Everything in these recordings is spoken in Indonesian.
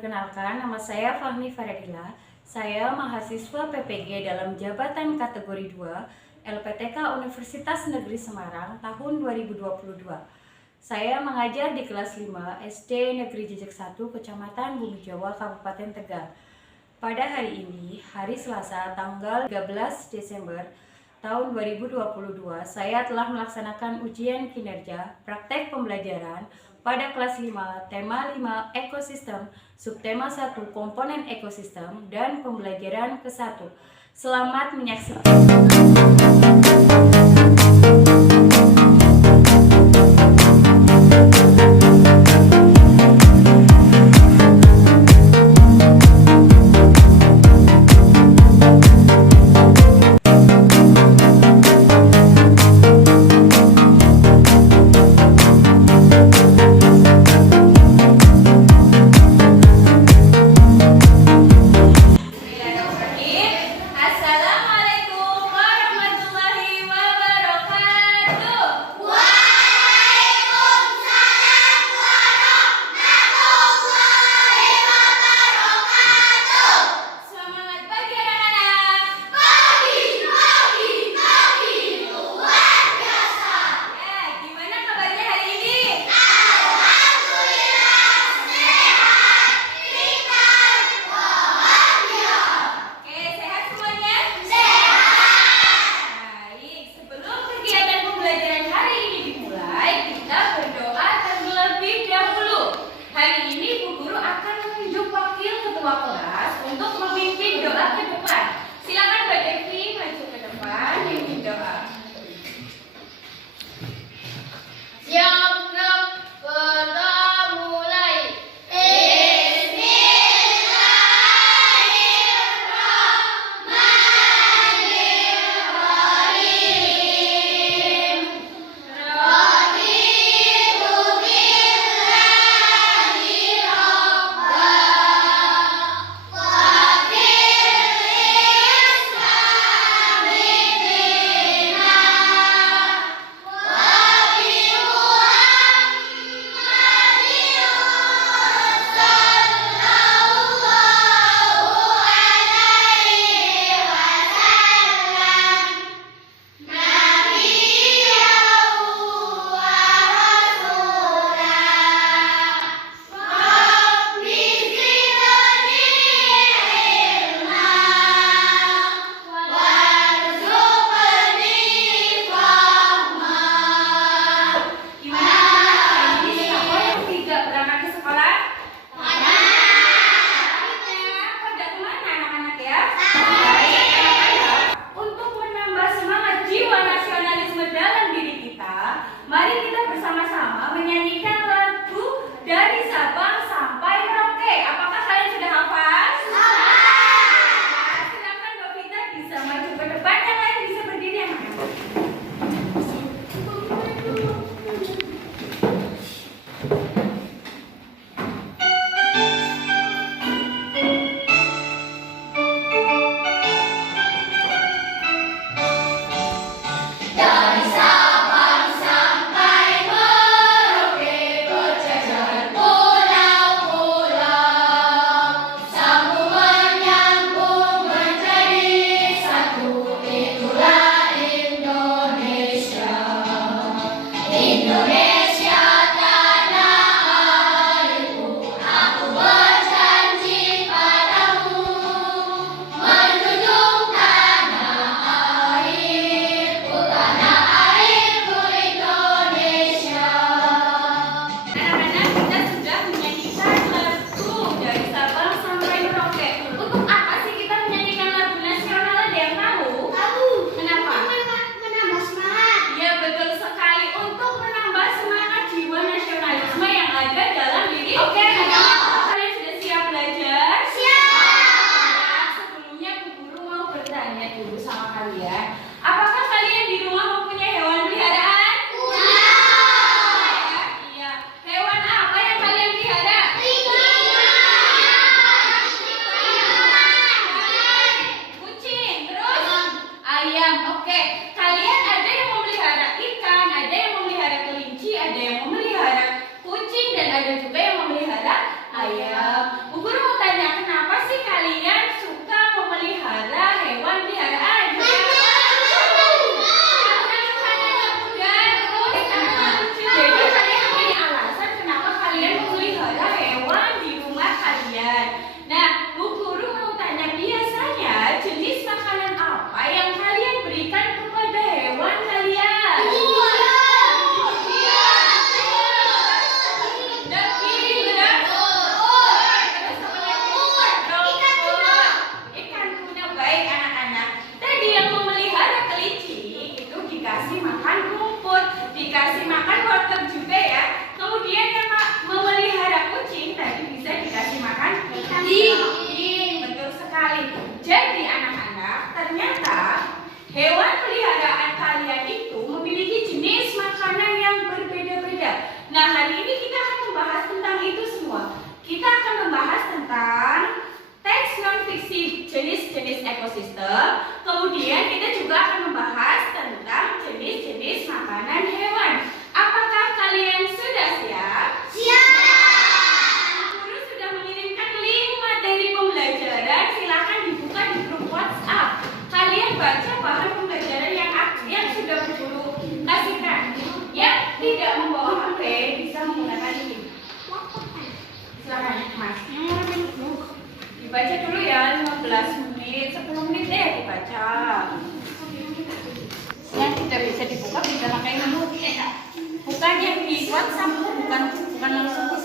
Perkenalkan, nama saya Fahmi Faradila. Saya mahasiswa PPG dalam jabatan kategori 2 LPTK Universitas Negeri Semarang tahun 2022. Saya mengajar di kelas 5 SD Negeri Jejak 1 Kecamatan Bumi Jawa, Kabupaten Tegal. Pada hari ini, hari Selasa, tanggal 13 Desember tahun 2022, saya telah melaksanakan ujian kinerja praktek pembelajaran pada kelas 5, tema 5 ekosistem, subtema 1 komponen ekosistem, dan pembelajaran ke-1. Selamat menyaksikan. Assalamualaikum warahmatullahi wabarakatuh.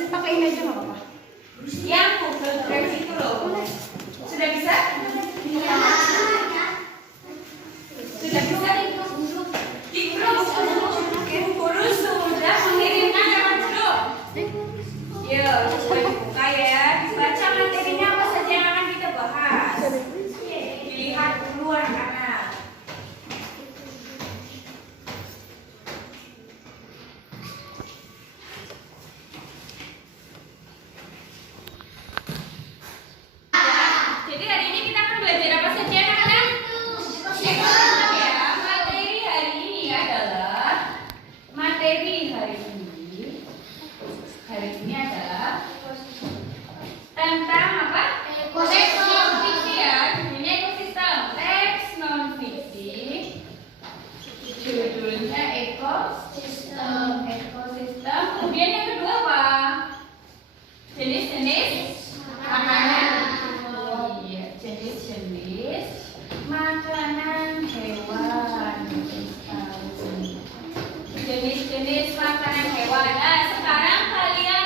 pakai ini aja nggak apa-apa. Yang Google Drive itu loh. Sudah bisa? Sudah bisa? Guru sudah mengirimkan lewat grup. Yuk, coba dibuka ya. Baca materinya apa saja yang akan kita bahas. Dilihat dulu anak-anak. Jadi hari ini kita akan belajar apa saja anak-anak? Hari ini adalah tentang apa? Ekosistem ya. Judulnya ekosistem. Teks non fiksi. Judulnya ekosistem. Kemudian yang kedua apa? Jenis-jenis makanan. Iya, jenis-jenis makanan hewan. Jenis-jenis makanan hewan. Nah, sekarang kalian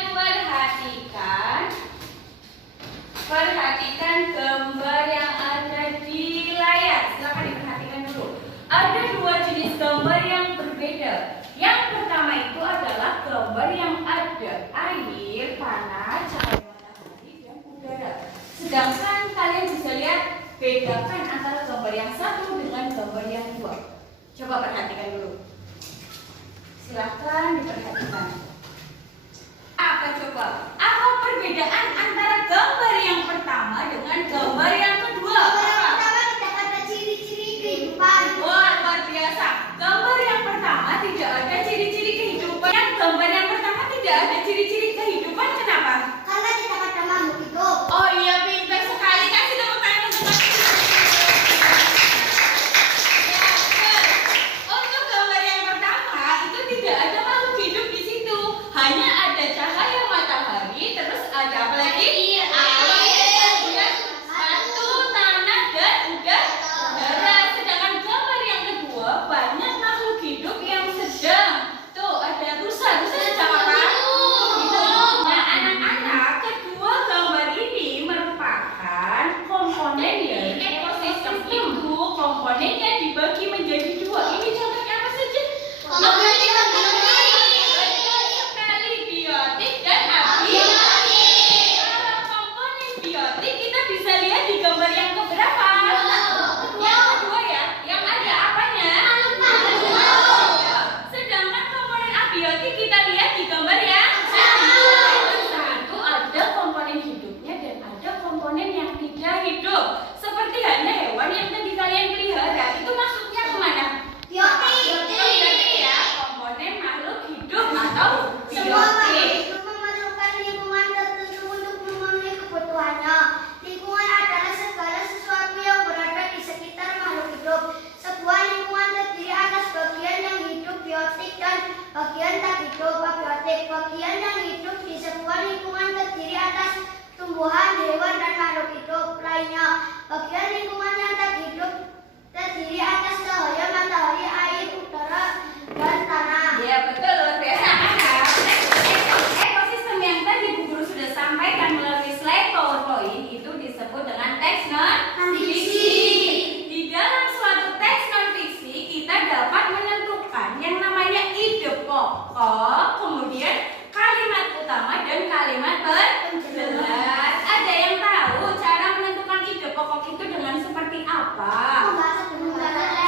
perhatikan gambar yang ada di layar. Silakan diperhatikan dulu. Ada dua jenis gambar yang berbeda. Yang pertama itu adalah gambar yang ada air, tanah, cahaya matahari, dan udara. Sedangkan kalian bisa lihat bedakan antara gambar yang satu dengan gambar yang dua. Coba perhatikan dulu. Silahkan diperhatikan. Apa coba? Apa perbedaan antara gambar yang pertama dengan gambar yang kedua? Pertama tidak ada ciri-ciri kehidupan. Wah, luar biasa. Gambar yang pertama tidak ada ciri-ciri kehidupan. Yang gambar yang pertama tidak ada ciri-ciri kehidupan. Kenapa? Karena tidak ada makhluk hidup. Oh iya, pintar sekali. Kasih tepuk tangan untuk Kak. Untuk gambar yang pertama itu tidak ada makhluk hidup di situ. Hanya ada cahaya matahari, terus ada apa lagi? Air, batu, tanah, dan udara. Sedangkan gambar yang kedua banyak makhluk hidup yang sedang. Tuh ada rusa sedang apa? Hidup. Nah anak-anak, kedua gambar ini merupakan komponen dari ekosistem itu. Komponennya dibagi menjadi dua. Ini contohnya apa saja? Sekali biotik dan abiotik. Kalau komponen biotik kita bisa lihat di gambar yang keberapa? Yang kedua ya. Yang ada apanya? Sedangkan komponen abiotik kita lihat di gambar yang satu ada komponen hidupnya dan ada komponen yang tidak hidup. Seperti halnya hewan yang tadi kalian pelihara, itu masuknya kemana? Biotik. Ya, komponen makhluk hidup atau Semua makhluk biotik. hidup memerlukan lingkungan tertentu untuk memenuhi kebutuhannya. Lingkungan adalah segala sesuatu yang berada di sekitar makhluk hidup. Sebuah lingkungan terdiri atas bagian yang hidup biotik dan bagian tak hidup abiotik. Bagian yang hidup di sebuah lingkungan terdiri atas tumbuhan, hewan, dan makhluk hidup lainnya. Bagian lingkungan yang tak hidup terdiri atas cahaya matahari, air, udara, dan tanah. Ya betul, luar biasa. Ekosistem yang tadi Bu Guru sudah sampaikan melalui slide PowerPoint itu disebut dengan teks non fiksi. Di dalam suatu teks non fiksi kita dapat menentukan yang namanya ide pokok, kemudian kalimat utama dan kalimat penjelas. Ada yang tahu cara menentukan ide pokok itu dengan seperti apa? Pembahasan dengan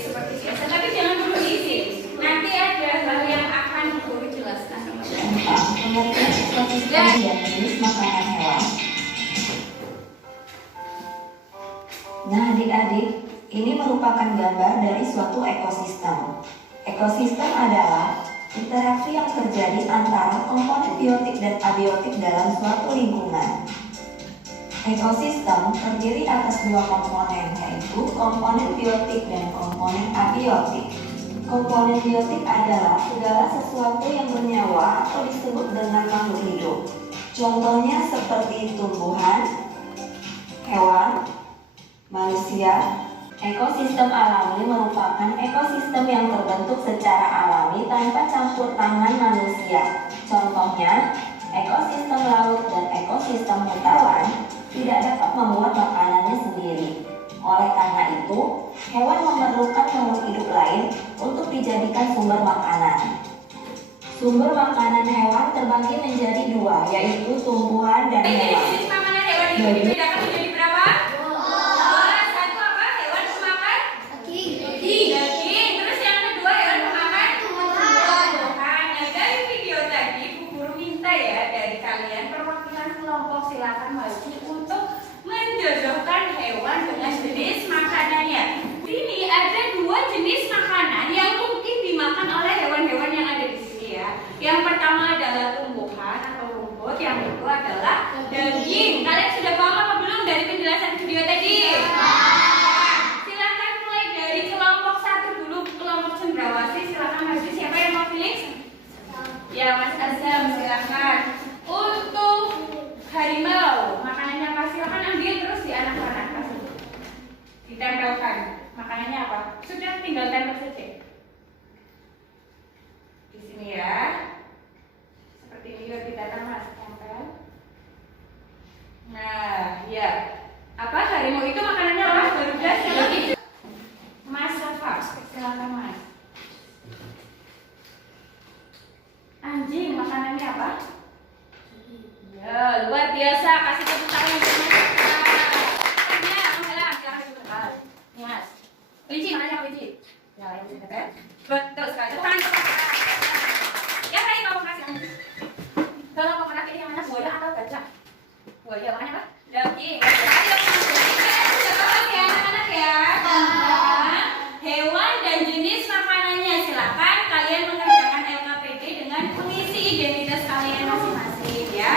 seperti biasa, tapi jangan dulu isi. Nanti ada hal yang akan guru jelaskan. Pengertian ekosistem dan jenis makanan hewan. Nah, adik-adik, ini merupakan gambar dari suatu ekosistem. Ekosistem adalah interaksi yang terjadi antara komponen biotik dan abiotik dalam suatu lingkungan. Ekosistem terdiri atas dua komponen, yaitu komponen biotik dan komponen abiotik. Komponen biotik adalah segala sesuatu yang bernyawa atau disebut dengan makhluk hidup. Contohnya seperti tumbuhan, hewan, manusia. Ekosistem alami merupakan ekosistem yang terbentuk secara alami tanpa campur tangan manusia. Contohnya, ekosistem laut dan ekosistem hutan tidak dapat membuat makanannya sendiri. Oleh karena itu, hewan memerlukan makhluk hidup lain untuk dijadikan sumber makanan. Sumber makanan hewan terbagi menjadi dua, yaitu tumbuhan dan hewan. Jenis makanan hewan itu dibedakan menjadi berapa? Satu apa? Hewan pemakan daging. Terus yang kedua hewan pemakan tumbuhan. Nah, dari video tadi Bu Guru minta ya dari kalian perwakilan kelompok silakan maju untuk menjodohkan hewan dengan jenis makanannya. Sini ada dua jenis makanan yang mungkin dimakan oleh hewan-hewan yang ada di sini ya. Yang pertama adalah tumbuhan atau rumput, yang kedua adalah daging. Kalian sudah paham apa belum dari penjelasan video tadi? Silakan mulai dari kelompok satu dulu, kelompok cendrawasih. Silakan maju. Siapa yang mau pilih? Ya, Mas Azam, silakan. Untuk harimau, makanannya apa? Silakan ambil terus di anak-anak kasih. Ditempelkan. Makanannya apa? Sudah tinggal tempel saja. Di sini ya. Seperti ini juga kita tempel. Nah, ya. Apa harimau itu makanannya apa? Baru jelas ya. Mas Safa, silakan Mas. Anjing makanannya apa? Ya, luar biasa. Kasih tepuk tangan untuk Mas Safa. Ya, silakan tepuk tangan. Nih Mas. Kelinci, makanannya apa kelinci? Ya, yang benar kan? Betul sekali. Tepuk tangan. Ya, tadi kamu kasih anjing. Kalau kamu pernah pilih yang mana, buaya atau gajah? Buaya, makanya apa? Daging. Ayo, sudah paham ya anak-anak ya? Hewan dan jenis makanannya. Silakan kalian mengerjakan LKPD dengan mengisi identitas kalian masing-masing ya.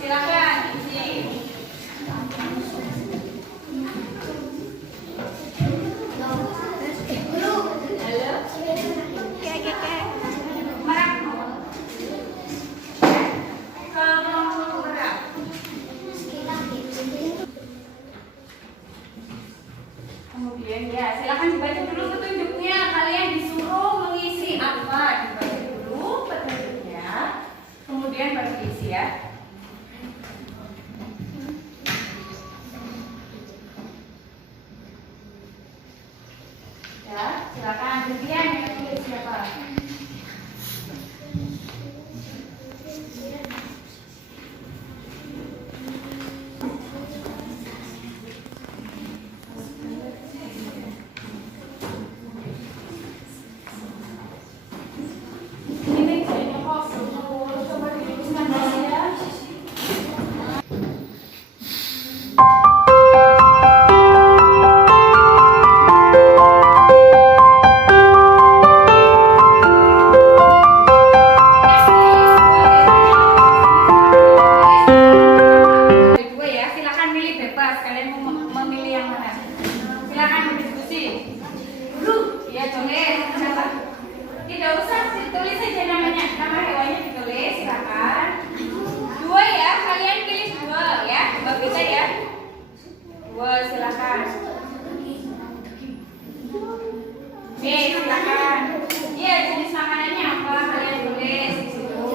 Silakan isi. Halo. Merak. Kalau merak. Kemudian ya, silakan dibaca dulu petunjuknya. Kalian disuruh mengisi apa? Dibaca dulu petunjuknya. Kemudian baru diisi ya. Ya, silakan gantian yang tulis siapa? Ini mejanya kosong. Coba dituliskan dulu ya. Dua ya, silakan pilih bebas. Kalian mau memilih yang mana? Silakan berdiskusi. Ya, tulis. Siapa? Tidak usah ditulis saja namanya, nama hewannya ditulis. Silakan. Dua ya, kalian pilih dua ya. Mbak Vita ya. Dua, silakan. Silakan. Iya, jenis makanannya apa? Kalian tulis di situ.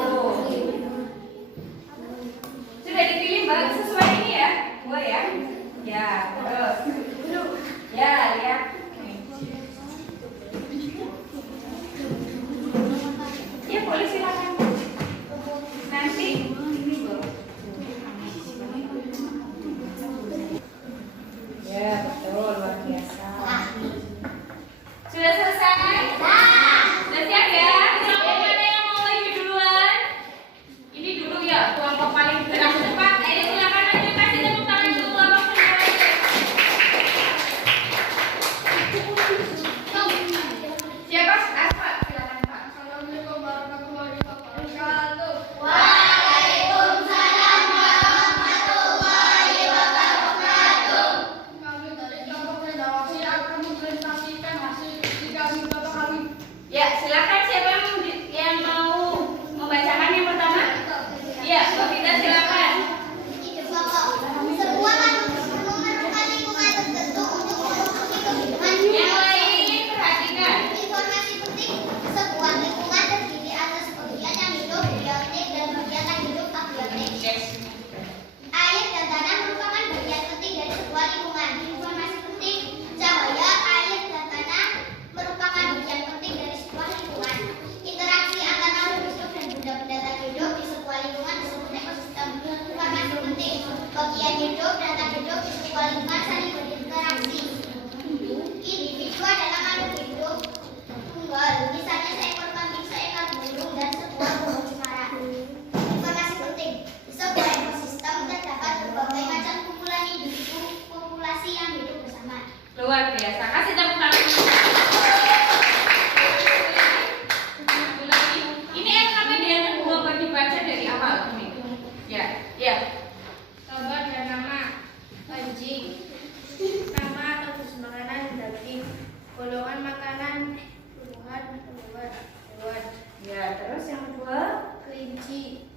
Sudah dipilih Mbak sesuai ini ya. Dua ya. Ya, terus. Ya, lihat. Ya, boleh silakan. Nanti ini baru. Ya, betul, luar biasa. Bagian hidup dan tak hidup di sebuah lingkungan saling berinteraksi. Individu adalah makhluk hidup tunggal, misalnya seekor kambing, seekor burung, dan sebuah pohon cemara. Informasi penting, di sebuah ekosistem terdapat berbagai macam kumpulan individu populasi yang hidup bersama. Luar biasa. Kasih tepuk tangan. Ini LKPD yang kedua buat dibaca dari awal. Ya, ya. Gambar dan nama anjing, nama atau jenis makanan daging, golongan makanan tumbuhan, hewan. Ya, terus yang kedua. Kelinci,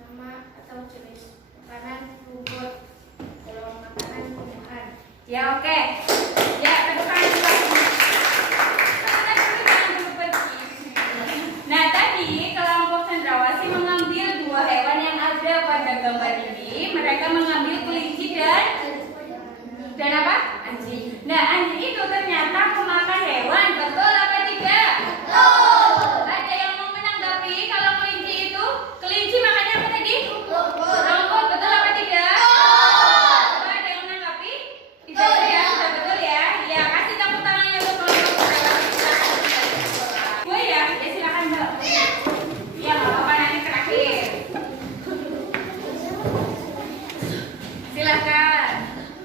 nama atau jenis makanan rumput, golongan makanan tumbuhan. Ya, oke. Ya, tepuk tangan juga. Nah, tadi kelompok cendrawasih mengambil dua hewan yang ada pada gambar ini. Mereka mengambil kelinci dan apa? Anjing. Nah, anjing itu ternyata pemakan hewan. Betul apa tidak? Betul. Ada yang mau menanggapi kalau kelinci itu? Kelinci makannya apa tadi? Rumput. Betul apa tidak? Betul. Ada yang menanggapi? Tidak ya? Sudah betul ya? Ya, kasih tepuk tangannya untuk kelompok cendrawasih. Gue ya? Ya silakan Mbak. Ya, nggak apa-apa nanti terakhir. Silakan.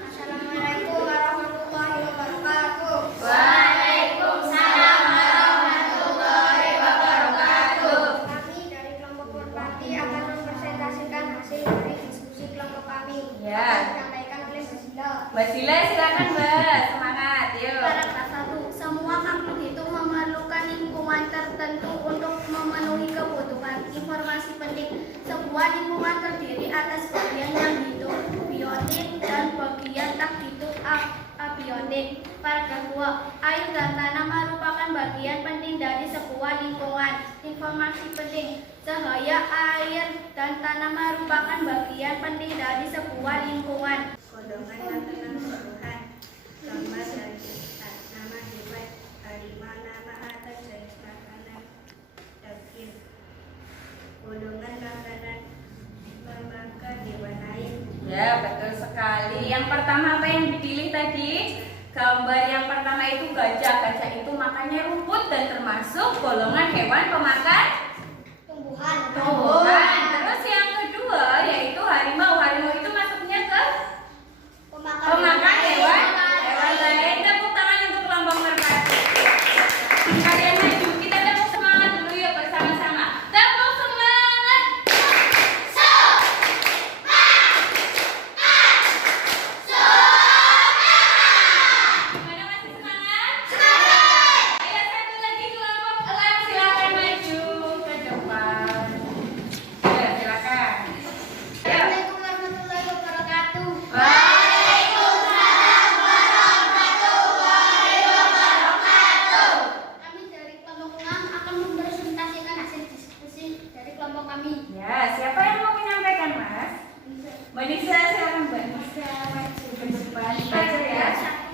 Assalamualaikum warahmatullahi wabarakatuh. Waalaikumsalam warahmatullahi wabarakatuh. Kami dari kelompok Merpati akan mempresentasikan hasil dari diskusi kelompok kami. Ya. Akan disampaikan oleh Basila. Mbak Sila silakan Mbak. Semangat, yuk. Paragraf 1. Semua makhluk hidup memerlukan lingkungan tertentu untuk memenuhi kebutuhan. Informasi penting. Sebuah lingkungan terdiri atas bagian yang hidup, biotik, dan bagian tak hidup, abiotik. Paragraf 2. Air dan tanah merupakan bagian penting dari sebuah lingkungan. Informasi penting. Cahaya, air, dan tanah merupakan bagian penting dari sebuah lingkungan. Golongan makanan tumbuhan. Gambar dan nama hewan, harimau, nama atau jenis makanan daging. Golongan makanan memakan hewan lain. Ya, betul sekali. Yang pertama apa yang dipilih tadi? Gambar yang pertama itu gajah. Gajah itu makannya rumput dan termasuk golongan hewan pemakan tumbuhan. Terus yang kedua yaitu harimau. Harimau itu masuknya ke pemakan hewan lain. Tepuk tangan untuk kelompok Merpati. Kalian maju, kita tepuk semangat dulu yuk bersama-sama. Tepuk semangat. Gimana, masih semangat? Ayo satu lagi kelompok elang, silakan maju ke depan. Ya, silakan. Ayo. Assalamualaikum warahmatullahi wabarakatuh. Kami dari kelompok 6 akan mempresentasikan hasil diskusi dari kelompok kami. Ya, siapa yang mau menyampaikan, Mas? Mbak Nisa, silakan Mbak Nisa maju ke depan. Baca ya. 1.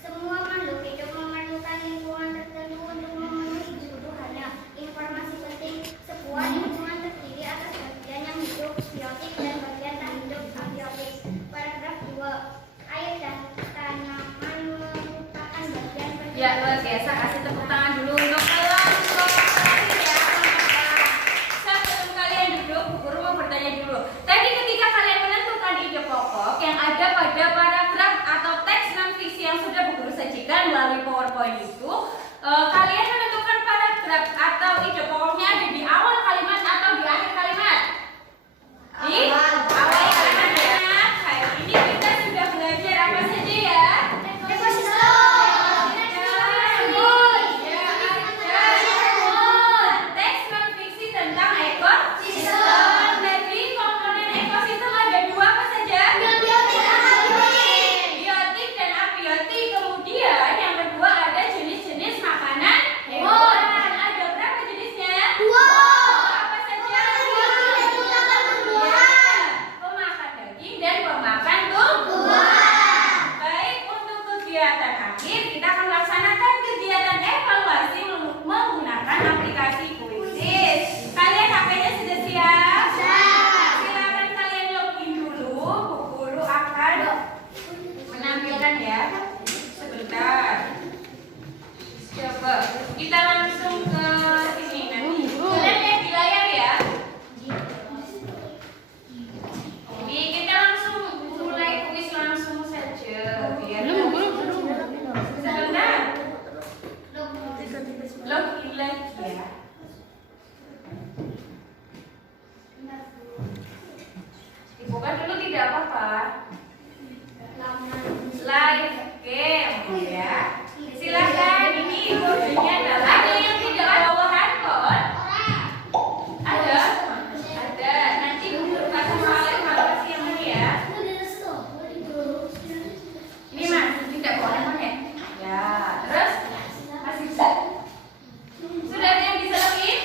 Semua makhluk hidup memerlukan lingkungan tertentu untuk memenuhi kebutuhannya. Informasi penting. Sebuah lingkungan terdiri atas bagian yang hidup, biotik, dan bagian tak hidup, abiotik. Paragraf 2. Air dan tanaman merupakan bagian penting. Ya, luar biasa. Kasih tepuk tangan dulu untuk kelompok terakhir ya, teman-teman. Sebelum kalian duduk, Bu Guru mau bertanya dulu. Tadi ketika kalian menentukan ide pokok yang ada pada paragraf atau teks non-fiksi yang sudah Bu Guru sajikan melalui PowerPoint itu, kalian menentukan paragraf atau ide pokoknya ada di awal kalimat atau di akhir kalimat? Di awal kalimat ya. Hari ini kita sudah belajar apa saja ya? Teks non-fiksi tentang ekosistem. Jadi komponen ekosistem ada dua apa saja? Biotik dan abiotik. Kemudian yang kedua ada jenis-jenis makanan Live game ya. Silakan, ini kodenya adalah ada yang tidak bawa handphone. Ada. Nanti guru kasih soalnya evaluasi yang ini ya. Ini mas, tidak bawa handphone ya? Ya. Terus masih bisa. Sudah ada yang bisa login?